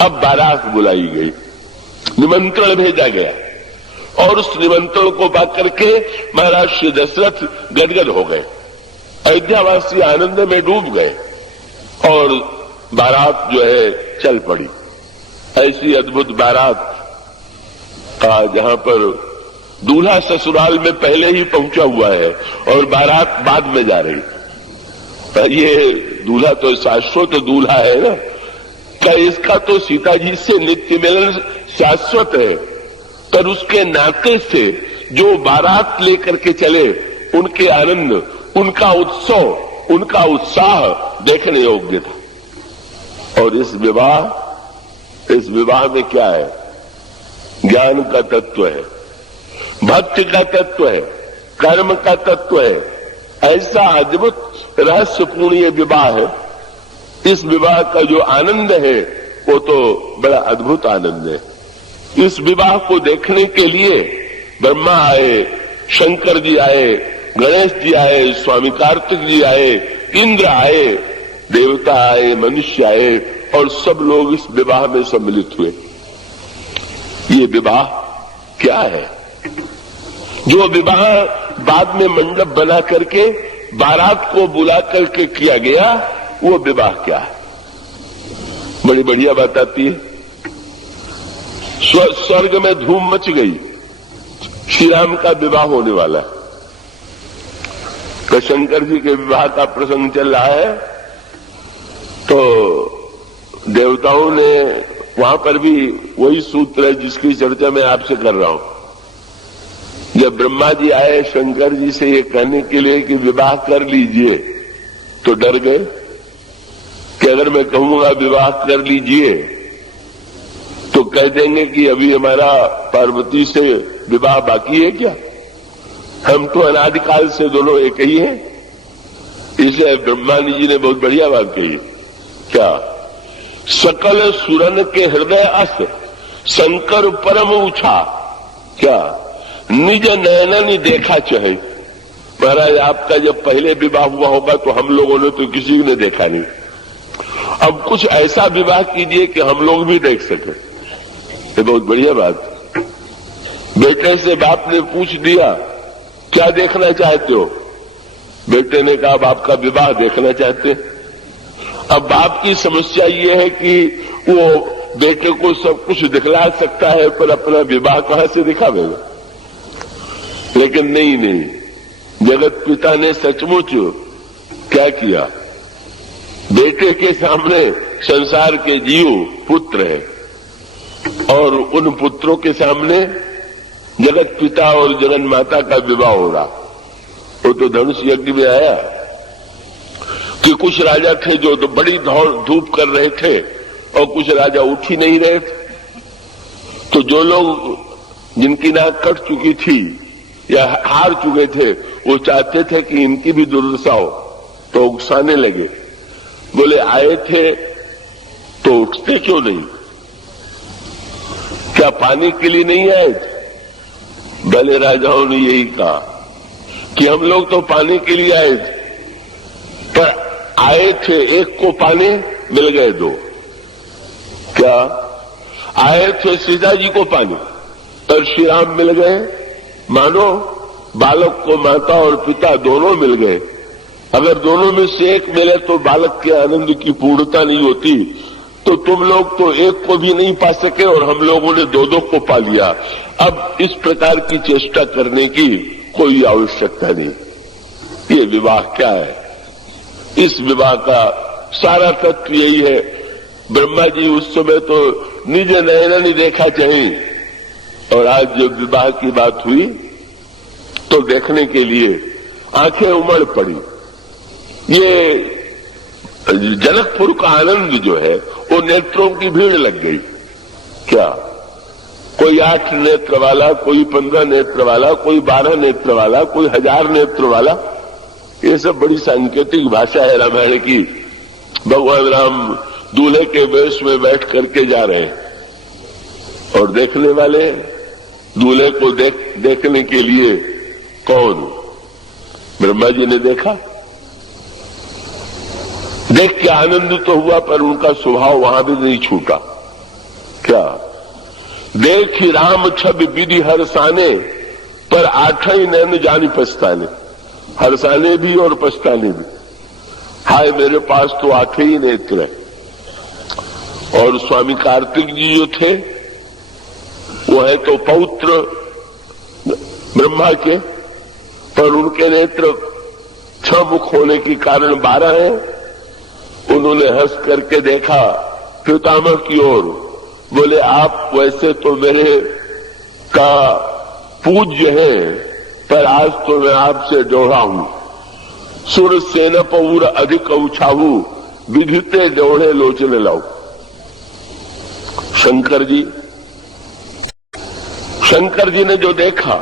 अब बारात बुलाई गई, निमंत्रण भेजा गया और उस निमंत्रण को पाकर के महाराज श्री दशरथ गदगद हो गए। अयोध्यावासी आनंद में डूब गए और बारात जो है चल पड़ी। ऐसी अद्भुत बारात जहां पर दूल्हा ससुराल में पहले ही पहुंचा हुआ है और बारात बाद में जा रही। ये दूल्हा तो शाश्वत दूल्हा है ना, क्या इसका तो सीता जी से नित्य मिलन शाश्वत है, पर उसके नाते से जो बारात लेकर के चले उनके आनंद, उनका उत्सव, उनका उत्साह देखने योग्य था। और इस विवाह में क्या है? ज्ञान का तत्व है, भक्ति का तत्व है, कर्म का तत्व है। ऐसा अद्भुत रहस्यपूर्ण ये विवाह है। इस विवाह का जो आनंद है वो तो बड़ा अद्भुत आनंद है। इस विवाह को देखने के लिए ब्रह्मा आए, शंकर जी आए, गणेश जी आए, स्वामी कार्तिक जी आए, इंद्र आए, देवता आए, मनुष्य आए और सब लोग इस विवाह में सम्मिलित हुए। ये विवाह क्या है? जो विवाह बाद में मंडप बना करके बारात को बुला करके किया गया, वो विवाह क्या है? बड़ी बढ़िया बात आती है। स्वर्ग में धूम मच गई, श्री राम का विवाह होने वाला है। तो शंकर जी के विवाह का प्रसंग चल रहा है, तो देवताओं ने, वहां पर भी वही सूत्र है जिसकी चर्चा मैं आपसे कर रहा हूं। जब ब्रह्मा जी आए शंकर जी से ये कहने के लिए कि विवाह कर लीजिए, तो डर गए कि अगर मैं कहूंगा विवाह कर लीजिए तो कह देंगे कि अभी हमारा पार्वती से विवाह बाकी है क्या? हम तो अनादिकाल से दोनों एक ही हैं। इसलिए ब्रह्मा जी ने बहुत बढ़िया बात कही। क्या? सकल सुरन के हृदय अस शंकर परम ऊंचा, क्या निज नयननि देखा चाहे। महाराज आपका जब पहले विवाह हुआ होगा तो हम लोगों ने तो किसी ने देखा नहीं। अब कुछ ऐसा विवाह कीजिए कि हम लोग भी देख सके। ये बहुत बढ़िया बात। बेटे से बाप ने पूछ दिया क्या देखना चाहते हो? बेटे ने कहा बाप का विवाह देखना चाहते हैं। अब बाप की समस्या ये है कि वो बेटे को सब कुछ दिखला सकता है पर अपना विवाह कहां से दिखावेगा। लेकिन नहीं, जगत पिता ने सचमुच क्या किया? बेटे के सामने संसार के जीव पुत्र है और उन पुत्रों के सामने जगत पिता और जगन माता का विवाह हो रहा। वो तो धनुष यज्ञ में आया कि कुछ राजा थे जो तो बड़ी दौड़ धूप कर रहे थे और कुछ राजा उठ ही नहीं रहे थे। तो जो लोग जिनकी नाक कट चुकी थी या हार चुके थे वो चाहते थे कि इनकी भी दुर्दशा हो, तो उकसाने लगे। बोले आए थे तो उठते क्यों नहीं? क्या पानी के लिए नहीं आए थे? भले राजाओं ने यही कहा कि हम लोग तो पानी के लिए आए थे, पर आए थे एक को पानी मिल गए दो। क्या? आए थे सीता जी को पानी और श्री राम मिल गए। मानो बालक को माता और पिता दोनों मिल गए। अगर दोनों में से एक मिले तो बालक के आनंद की पूर्णता नहीं होती। तो तुम लोग तो एक को भी नहीं पा सके और हम लोगों ने दो दो को पा लिया। अब इस प्रकार की चेष्टा करने की कोई आवश्यकता नहीं। ये विवाह क्या है? इस विवाह का सारा तत्व यही है। ब्रह्मा जी उस समय तो निज नयन नहीं देखा चाहिए और आज जब विवाह की बात हुई तो देखने के लिए आंखें उमड़ पड़ी। ये जनकपुर का आनंद जो है वो नेत्रों की भीड़ लग गई। क्या? कोई 8 नेत्र वाला, कोई 15 नेत्र वाला, कोई 12 नेत्र वाला, कोई 1000 नेत्र वाला। ये सब बड़ी सांकेतिक भाषा है रामायण की। भगवान राम दूल्हे के वेश में बैठ करके जा रहे हैं और देखने वाले दूल्हे को देखने के लिए कौन? ब्रह्मा जी ने देखा। देख के आनंद तो हुआ पर उनका स्वभाव वहां भी नहीं छूटा। क्या देखी राम छब विधि हरसाने, पर आठई नैन जानी पछताने। हरसाने भी और पछताने भी। हाय मेरे पास तो आठे ही नेत्र है। और स्वामी कार्तिक जी जो थे वो है तो पौत्र ब्रह्मा के, पर उनके नेत्र 6 मुख होने के कारण 12 हैं। उन्होंने हंस करके देखा पितामह की ओर, बोले आप वैसे तो मेरे का पूज्य हैं, पर आज तो मैं आपसे डोढ़ा हूं। सुर सेन पौर अधिक उछाहू, विधिते डोढ़े लोचने लाऊ। शंकर जी ने जो देखा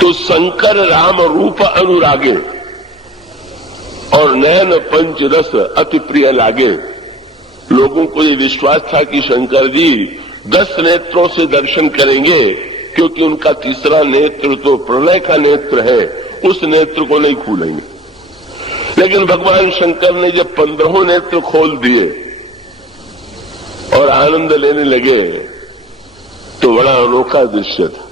तो शंकर राम रूप अनुरागे, और नयन पंच रस अति प्रिय लागे। लोगों को ये विश्वास था कि शंकर जी 10 नेत्रों से दर्शन करेंगे, क्योंकि उनका तीसरा नेत्र तो प्रलय का नेत्र है, उस नेत्र को नहीं खोलेंगे। लेकिन भगवान शंकर ने जब 15 नेत्र खोल दिए और आनंद लेने लगे तो बड़ा अनोखा दृश्य था।